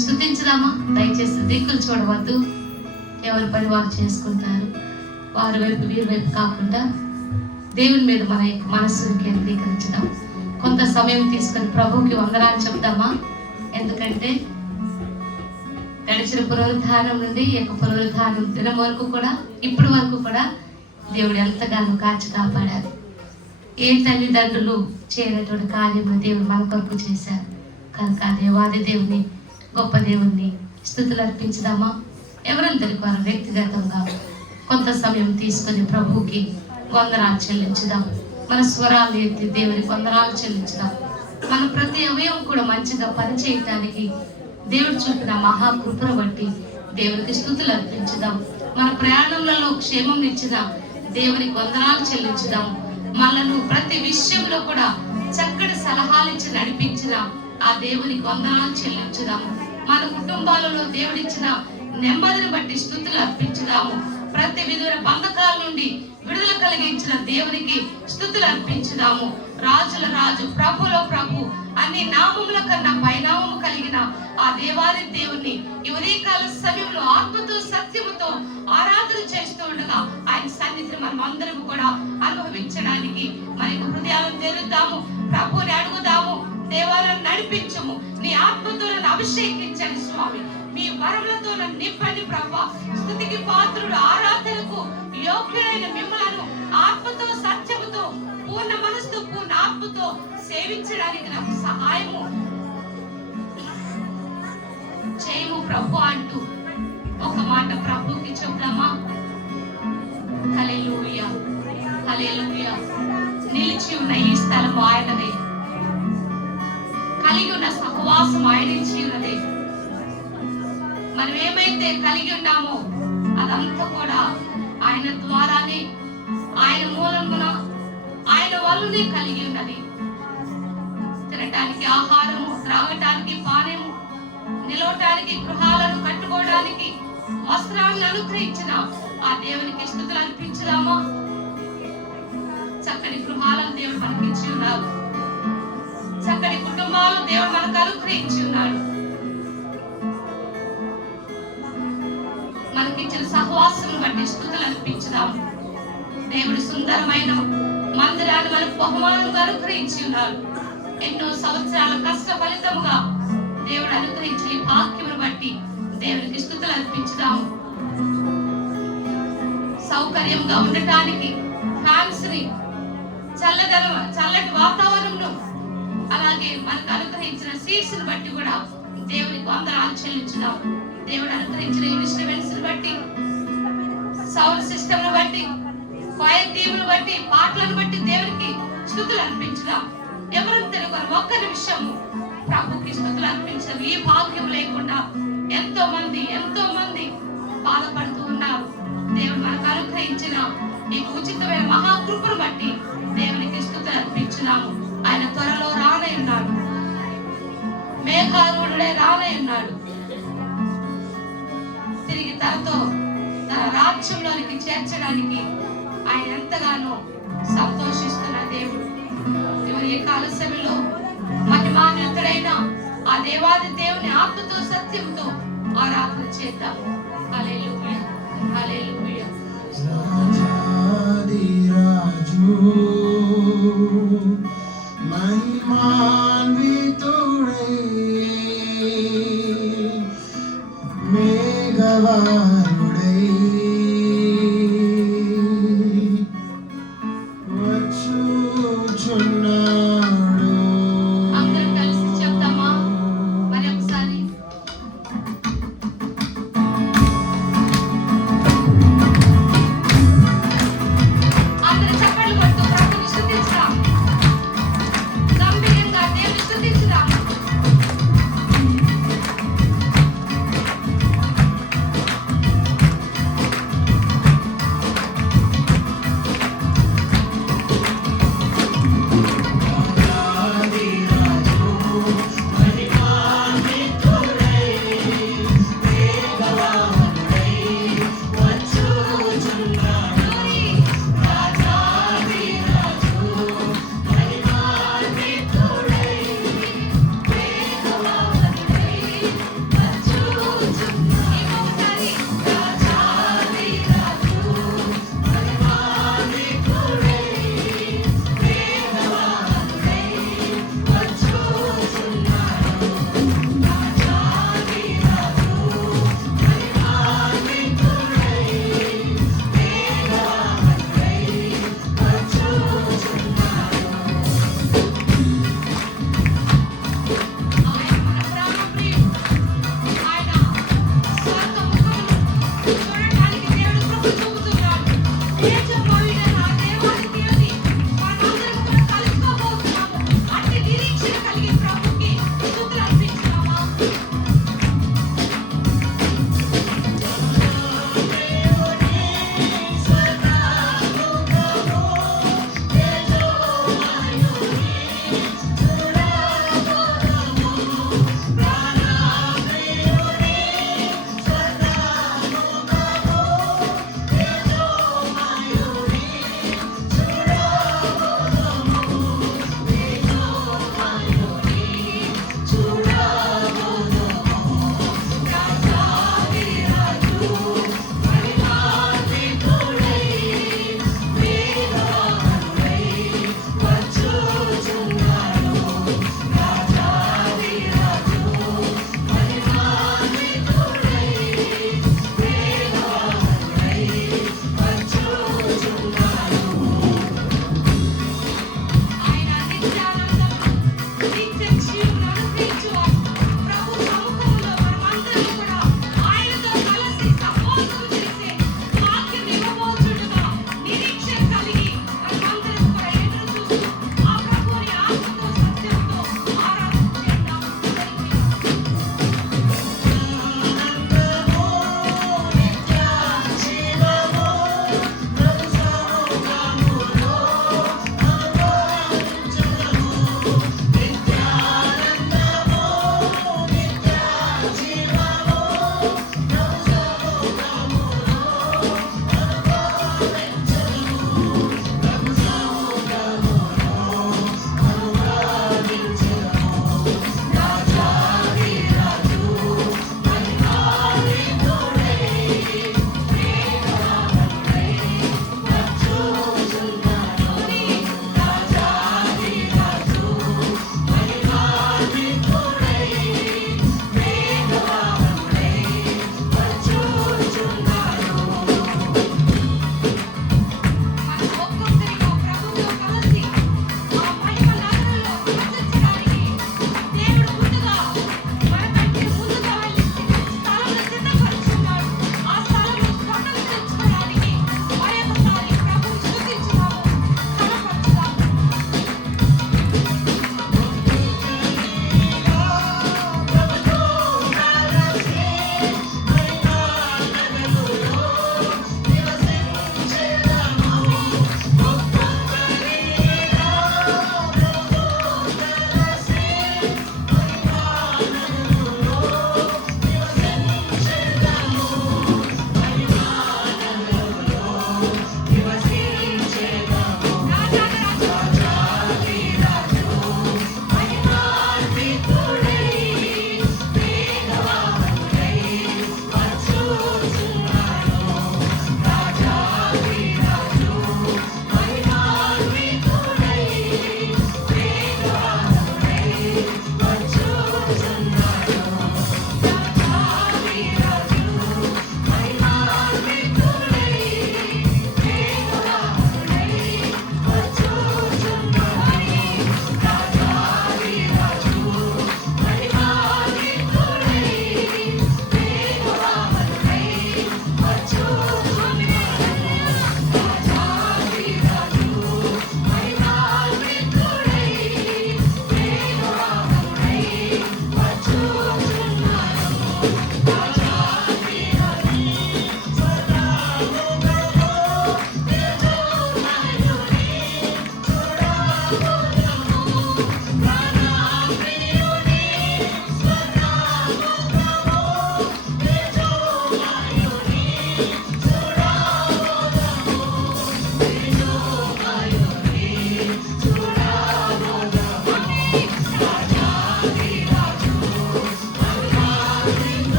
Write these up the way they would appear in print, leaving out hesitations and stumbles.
స్తుతించుదామా? దయచేసి దిక్కులు చూడవద్దు. ఎవరి పని వారు చేసుకుంటారు. వారి వైపు వీరి వైపు కాకుండా దేవుని మీద మన యొక్క మనస్సును కేంద్రీకరించడం. కొంత సమయం తీసుకొని ప్రభువుకి వందనాలు చెప్తామా? ఎందుకంటే గడిచిన పునరుద్ధానం నుండి ఈ యొక్క పునరుద్ధానం దినం వరకు కూడా ఇప్పటి వరకు కూడా దేవుడు ఎంతగానో కాచి కాపాడారు. ఏ తల్లిదండ్రులు చేయనటువంటి కార్యములు దేవుడు మన కొరకు చేశారు కనుక దేవాది దేవుని, గొప్ప దేవుణ్ణి స్తుతులు అర్పించుదామా? ఎవరందరికి వారు వ్యక్తిగతంగా కొంత సమయం తీసుకొని ప్రభువుకి వందనాలు చెల్లించుదాం. మన స్వరాలు ఎత్తి దేవునికి వందనాలు చెల్లించుదాం. మన ప్రతి అవయవం కూడా మంచిగా పనిచేయటానికి దేవుడు చూపిన మహాకృపను బట్టి దేవునికి స్తుతులు అర్పించుదాం. మన ప్రయాణంలో క్షేమం ఇచ్చిన దేవునికి వందనాలు చెల్లించుదాం. మనను ప్రతి విషయంలో కూడా చక్కటి సలహాలు ఇచ్చి నడిపించిన ఆ దేవునికి వందనాలు చెల్లించుదాము. మన కుటుంబాలలో దేవుడిచ్చిన నెమ్మదిని బట్టి స్తుతులు అర్పించుదాము. ప్రతి విధమైన బంధకాల నుండి విడుదల కలిగించిన దేవునికి స్తుతులు అర్పించుదాము. రాజుల రాజు, ప్రభులో ప్రభు, అన్ని నామముల కన్నా పైనామము కలిగిన ఆ దేవాది దేవుణ్ణి ఈ ఉదయకాల సమయంలో ఆత్మతో సత్యముతో ఆరాధన చేస్తూ ఉండగా ఆయన సన్నిధిని మనం అందరం కూడా అనుభవించడానికి మనకు హృదయాలను తెరుద్దాము. ప్రభుని అడుగుదాము, దేవాలను నడిపించము, నీ ఆత్మతో నన్ను అభిషేకించండి స్వామి, మీ వరములతో నన్ను నింపండి ప్రభా. స్తుతికి పాత్రుడు, ఆరాధనకు యోగ్యుడైన మిమ్మలను ఆత్మతో సత్యముతో పూర్ణ మనసుతో పూర్ణ ఆత్మతో సేవించడానికి నాకు సహాయము చేయము ప్రభు అంటూ ఒక మాట ప్రభుకి చెప్దామా? హల్లెలూయా, హల్లెలూయా. నిలిచి ఉన్న ఈ స్థలం ఆయనదే, కలిగి ఉన్న సహవాసం ఆయన ఇచ్చి ఉన్నదే. మనం ఏమైతే కలిగి ఉన్నామో అదంతా కూడా ఆయన ద్వారానే, ఆయన మూలమున, ఆయన వల్లనే కలిగి ఉన్నది. తినటానికి ఆహారము, త్రాగటానికి పానము, నిలవటానికి గృహాలను కట్టుకోవడానికి వస్త్రాలను అనుగ్రహించిన ఆ దేవునికి స్తుతులు అర్పించుదామా? చక్కని గృహాలను దేవుడు మనకి ఇచ్చి ఉన్నారు. చక్కని కుటుంబాలు దేవుడు మనకు అనుగ్రహించి ఉన్నాడు. మనకిచ్చిన సహవాసం బట్టి స్తుతులు అర్పించుదాము. దేవుడు సుందరమైన మందిరాన్ని మనకు బహుమానంగా అనుగ్రహించి ఉన్నారు. ఎన్నో సంవత్సరాల కష్ట ఫలితముగా దేవుడు అనుగ్రహించిన భాగ్యమును బట్టి దేవునికి స్తుతులు అర్పించుదాము. సౌకర్యంగా ఉండటానికి ఫ్యాన్స్ ని, చల్లటి వాతావరణంను, అలాగే మనకు అనుగ్రహించిన సీట్స్ ని బట్టి కూడా దేవునికి వందనాలు చెల్లించుదాం. దేవుడు అనుగ్రహించిన ఇన్స్ట్రుమెంట్స్ ని బట్టి, సౌండ్ సిస్టమ్ ను బట్టి, క్వైర్ టీమును బట్టి, పాటలను బట్టి దేవునికి స్తుతులు అర్పించుదాం. ఎవరు తెలుగు ఒక్క నిమిషం ప్రభుకి స్తుతులు అర్పించడం. ఈ భాగ్యం లేకుండా ఎంతో మంది బాధపడుతూ ఉన్నారు. దేవుడు మనకు అనుగ్రహించిన ఈ ఉచితమైన మహాకృపను బట్టి దేవునికి స్తుతులు అర్పించుదాము. ఆయన త్వరలో రానై ఉన్నాడు, మేఘారూఢుడే రానై ఉన్నాడు. తిరిగి తన రాజ్యంలోనికి చేర్చడానికి ఆయన ఎంతగానో సంతోషిస్తున్న దేవుడు. ఈ కాల సమయంలో మహిమాన్వితుడైన ఆ దేవాది దేవుని ఆత్మతో సత్యంతో ఆరాధన చేద్దాం. హల్లెలూయా, హల్లెలూయా. రాజాది రాజు మహిమాన్వితుడై మేఘవారుడై వచ్చుచున్నాడు. అందరం కలిసి చెప్తామా మరి ఒకసారి? అందరూ చప్పట్లు కొడుతూ ప్రభువుని స్తుతించుదాం. గంభీరంగా దేవుని స్తుతించుదాం.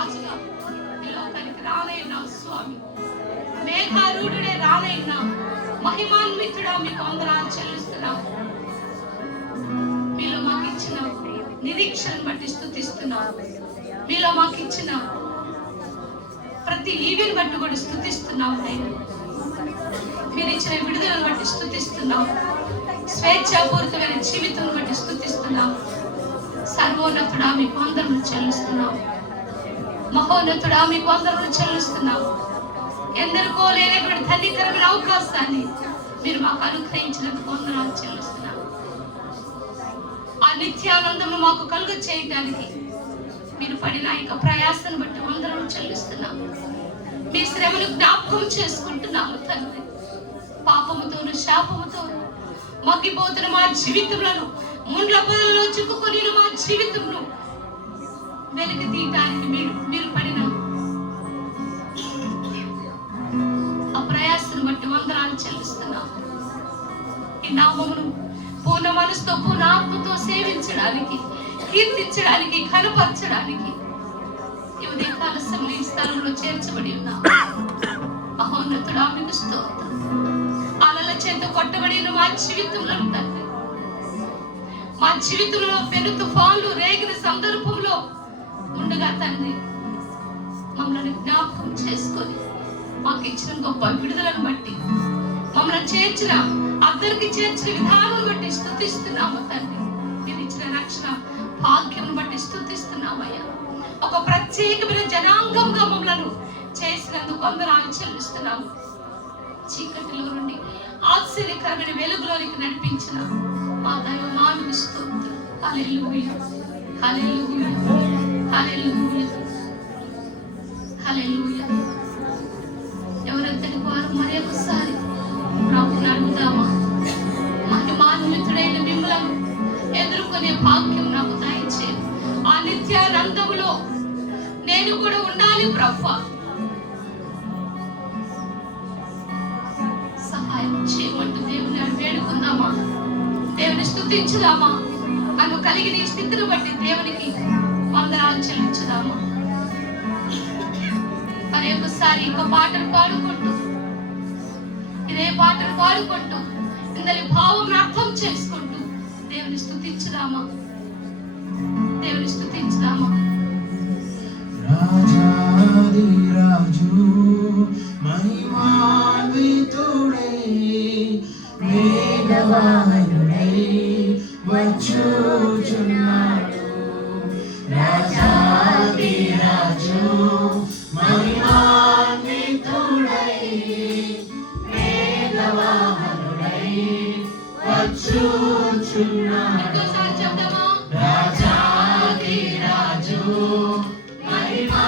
రాజుగా ఈ లోకానికి రానయ్యున్నావు స్వామి. మేఘారూఢుడే రానయ్యున్నా మహిమాన్వితుడా మీకు వందనాలు చెల్లిస్తున్నాం. మీలో మాకు ఇచ్చిన నిరీక్షను బట్టి స్తుతిస్తున్నాం. మీలో మాకు ఇచ్చిన ప్రతి ఈవిని బట్టి కూడా స్తుతిస్తున్నాం. మీరు ఇచ్చిన విడుదలను బట్టి స్తుతిస్తున్నాం. స్వేచ్ఛాపూరితమైన జీవితం బట్టి స్తుతిస్తున్నాం. సర్వోన్నతుడా మీకు వందనలు చెల్లిస్తున్నాం. మహోన్నతుడా మీకు వందనలు చెల్లిస్తున్నాం. ఎందరికో లేనటువంటి ధన్యకరమైన అవకాశాన్ని మీరు మాకు అనుగ్రహించినందుకు వందనాలు చెల్లిస్తున్నాం. ఆ నిత్యానందము మాకు కలుగ చేయడానికి మీరు పడిన యొక్క ప్రయాసాన్ని బట్టి వందనలు చెల్లిస్తున్నాం. మీ శ్రమను జ్ఞాపకం చేసుకుంటున్నాము తండ్రి. పాపముతోను శాపముతోను మగ్గిపోతున్న మా జీవితములను, ముండ్ల పొదలలో చిక్కుకొని మా జీవితమును వెలికి తీయటానికి మీరు పడిన ఆ ప్రయాసను బట్టి వందనాలు చెల్లిస్తున్నాం. ఈ నామమును పూర్ణ మనసుతో పూర్ణ ఆత్మతో సేవించడానికి, కీర్తించడానికి, కనపరచడానికి ఈ ఉదయకాల సమయంలో ఈ స్థలంలో చేర్చబడి ఉన్నాం. మహోన్నతుడా మీకు స్తోత్రం. అలల చేత కొట్టబడిన మా జీవితంలో తండ్రి, మా జీవితంలో పెను తుఫాన్లు రేగిన సందర్భంలో ఉండగా తండ్రి మమ్మల్ని జ్ఞాపకం చేసుకొని మాకు ఇచ్చిన గొప్ప విడుదలను బట్టి, మమ్మల్ని చేర్చిన అందరికి చేర్చిన విధానం బట్టి స్తుతిస్తున్నాము తండ్రి. మీరు ఇచ్చిన రక్షణ భాగ్యం బట్టి స్తుతిస్తున్నామయ్యా. ఒక ప్రత్యేకమైన జనాంగంగా మమ్మల్ని చేసినందుకు వందనాలు చెల్లిస్తున్నాము. చీకటిలో నుండి ఆశ్చర్యకరమైన వెలుగులోనికి నడిపించిన మా దైవనామముకు స్తోత్రం. హల్లెలూయా, హల్లెలూయా, హల్లెలూయా, హల్లెలూయా. ఎవరంతటి వారు మరి ఒకసారి ప్రభువుని అడుగుదామా? మహిమాన్వితుడైన మిమ్మలను ఎదుర్కొనే భాగ్యం నాకు దయచేయండి. ఆ నిత్యానందములో నేను కూడా ఉండాలి ప్రభువా. సహాయం చేయమంటూ దేవుని వేడుకుందామా? దేవుని స్తుతించుదామా? నన్ను కలిగిన ఈ స్థితిని బట్టి దేవునికి వందనాలు చెల్లించుదామా? మరి ఒకసారి ఇంకో పాటలు పాడుకుంటూ, ఇదే పాటలు పాడుకుంటూ ఇందరి భావం అర్థం చేసుకుంటూ దేవుని స్తుతించుదామా? దేవుని స్తుతించుదామా? రాజాది రాజు మహిమాన్వితుడే మేఘవాహనుడై వచ్చుచున్నాడు. రాజాది రాజు మహిమాన్వితుడై మేఘవాహనుడై వచ్చుచున్నాడు. ఇంకోసారి చెప్దామా? రాజాది రాజు మహిమా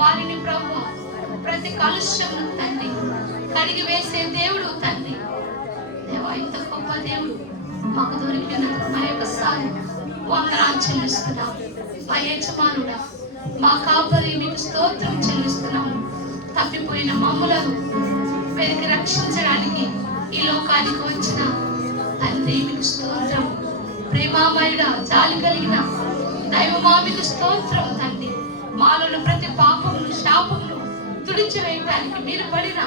వారిని ప్రభు ప్రతి కలుష్యమును తండ్రి కడిగి వేసే దేవుడు తండ్రి. దేవా, ఇంత గొప్ప దేవుడు మాకు దొరికినందుకు మరి ఒకసారి వందనాలు చెల్లిస్తున్నాం. మా యజమానుడా, మా కాపరి, మీకు స్తోత్రం చెల్లిస్తున్నాము. తప్పిపోయిన మమ్ములను వెతికి రక్షించడానికి ఈ లోకానికి వచ్చిన తండ్రి మీకు స్తోత్రం. ప్రేమామయుడా, జాలి కలిగిన దైవమా మీకు స్తోత్రం తండ్రి. మాలోని ప్రతి పాపమును శాపమును తుడిచివేయడానికి మీరు పడిన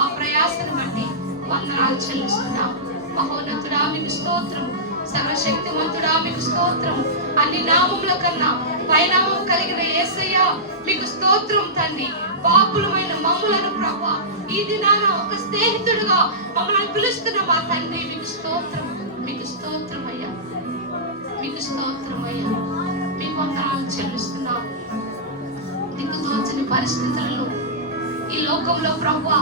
ఆ ప్రయాసను బట్టి వందనాలు చెల్లిస్తున్నాం. మహోన్నతుడా మీకు స్తోత్రం. సర్వశక్తిమంతుడా మీకు స్తోత్రం. అన్ని నామముల కన్నా పైనామం కలిగిన యేసయ్యా మీకు స్తోత్రం తండ్రి. పాపులమైన మమ్ములను ప్రభువా ఈ దినాన ఒక స్నేహితుడుగా మమ్మల్ని పిలుస్తున్న మా తండ్రి మీకు స్తోత్రం. మీకు స్తోత్రం అయ్యా, మీకు స్తోత్రం అయ్యా. మీకు వందనాలు చెల్లిస్తున్నాం. దిక్కుతోచని పరిస్థితులలో ఈ లోకంలో ప్రభువా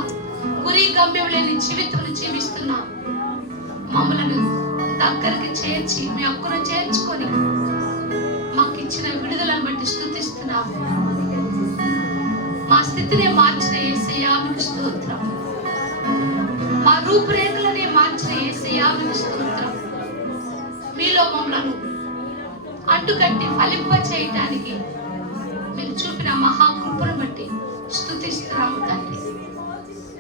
గురి గమ్యం లేని జీవితం జీవిస్తున్నాం. మమ్మలను దగ్గరికి చేర్చి మీ హక్కును చేర్చుకొని మాకు ఇచ్చిన విడుదలను బట్టి స్తుతిస్తున్నాం. మా స్థితినే మార్చిన యేసయ్యా మీకు స్తోత్రం. మా రూపురేఖలనే మార్చిన యేసయ్యా మీకు స్తోత్రం. మీలో మమ్మలను అంటుకట్టి ఫలింప చేయటానికి మీరు చూపిన మహాకృపను బట్టి స్తుతిస్తున్నాము తండ్రి.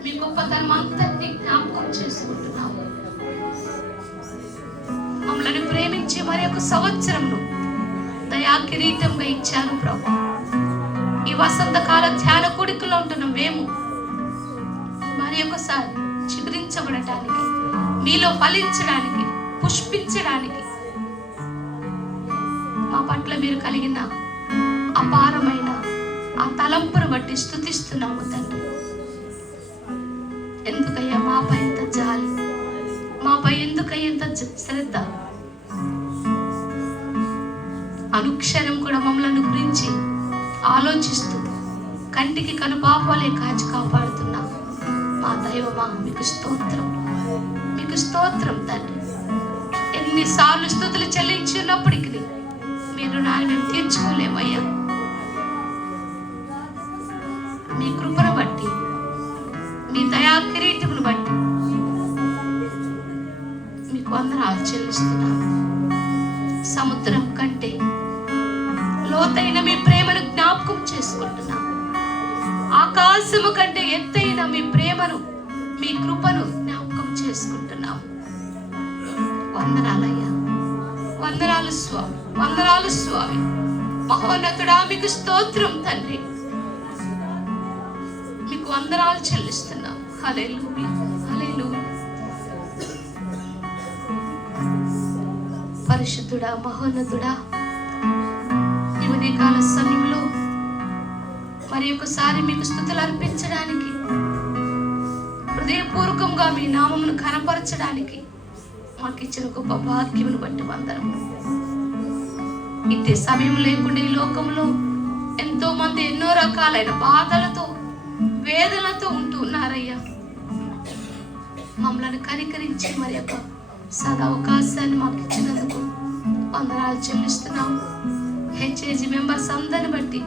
మీ గొప్పతనం అంతటినీ జ్ఞాపకం చేసుకుంటున్నాము. మమ్మల్ని ప్రేమించి మరి ఒక సంవత్సరంలో దయా కిరీటంగా ఇచ్చారు ప్రభు. ఈ వసంతకాల ధ్యాన కూడికలో ఉంటున్న మేము మరి ఒకసారి చిగురించబడటానికి, మీలో ఫలించడానికి, పుష్పించడానికి మా పట్ల మీరు కలిగిన అపారమైన ఆ తలంపును బట్టి స్తుతిస్తున్నాము తండ్రి. ఎందుకయ్యా మాపై ఎంత జాలి, మాపై ఎందుకయ్యా ఎంత శ్రద్ధ. అనుక్షణం కూడా మమ్మల్ని గురించి ఆలోచిస్తూ కంటికి కనుపాపాలే కాచి కాపాడుతున్నా మా దైవమా మీకు స్తోత్రం. మీకు స్తోత్రం తండ్రి. ఎన్నిసార్లు స్తుతులు చెల్లించి ఉన్నప్పటికీ మీరు నాయన తీర్చుకోలేమయ్యా. మీ కృపను బట్టి, మీ దయా కిరీటమును బట్టి మీకు వందనాలు చెల్లిస్తున్నాను. సముద్రం కంటే లోతైన మీ ప్రేమను జ్ఞాపకం చేసుకుంటున్నాం. ఆకాశము కంటే ఎత్తైన మీ ప్రేమను, మీ కృపను జ్ఞాపకం చేసుకుంటున్నాం. వందనాలయ్యా, వందనాలు స్వామి, వందనాలు స్వామి. మహోన్నతుడా మీకు స్తోత్రం తండ్రి. మీకు వందనాలు చెల్లిస్తున్నాం. హల్లెలూయా, హల్లెలూయా. పరిశుద్ధుడా, మహోన్నతుడా, ఈ ఉదయకాల సమయంలో మరి ఒకసారి మీకు స్తుతులు అర్పించడానికి, హృదయపూర్వకంగా మీ నామమును కనపరచడానికి మాకు ఇచ్చిన గొప్ప భాగ్యమును బట్టి వందనము. ఇట్టే సమయం లేకుండా ఈ లోకంలో ఎంతో మంది ఎన్నో రకాలైన బాధలతో, వేదనలతో ఉంటూ ఉన్నారయ్యా. మమ్మల్ని కనికరించి మరి యొక్క సదవకాశాన్ని మాకు ఇచ్చినందుకు వందనాలు చెల్లిస్తున్నాము. హెచ్ఏజీ మెంబర్స్ అందరిని బట్టి,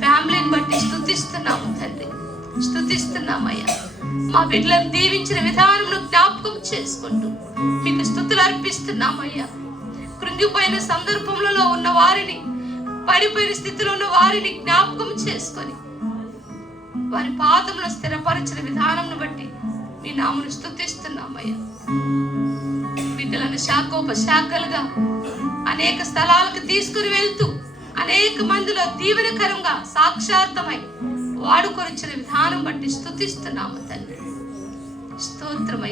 ఫ్యామిలీని బట్టి స్తుతిస్తున్నాము తండ్రి, స్తుతిస్తున్నామయ్యా. మా బిడ్డలను దీవించిన విధానంలో జ్ఞాపకం చేసుకుంటూ మీకు స్తుతులు అర్పిస్తున్నామయ్యా. కృంగిపోయిన సందర్భంలో ఉన్న వారిని, పడిపోయిన స్థితిలో ఉన్న వారిని జ్ఞాపకం చేసుకొని వారి పాదములను స్థిరపరిచిన విధానం బట్టి మీ నామను స్తుతిస్తున్నామయ్యా. బిడ్డలను శాఖోపశాఖలుగా అనేక స్థలాలకు తీసుకుని వెళ్తూ అనేక మందిలో దీవెనకరంగా సాక్షార్థమై వాడుకొనిచ్చిన విధానం బట్టి స్తుతిస్తున్నాము తండ్రి. స్తోత్రం.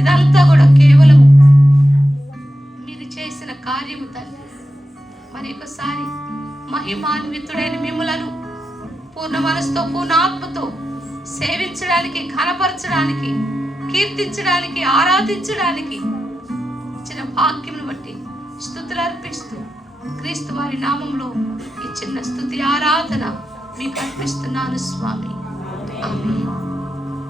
ఇదంతా కూడా కేవలం మీరు చేసిన కార్యము తండ్రి. మరి ఒకసారి మహిమాన్వితుడైన మిమ్ములను పూర్ణ మనసుతో, పూర్ణ ఆత్మతో సేవించడానికి, ఘనపరచడానికి, కీర్తించడానికి, ఆరాధించడానికి ఇచ్చిన భాగ్యమును బట్టి స్తుతులు అర్పిస్తూ క్రీస్తు వారి నామంలో ఈ చిన్న స్తుతి ఆరాధన మీకు అర్పిస్తున్నాను స్వామి. ఆమేన్.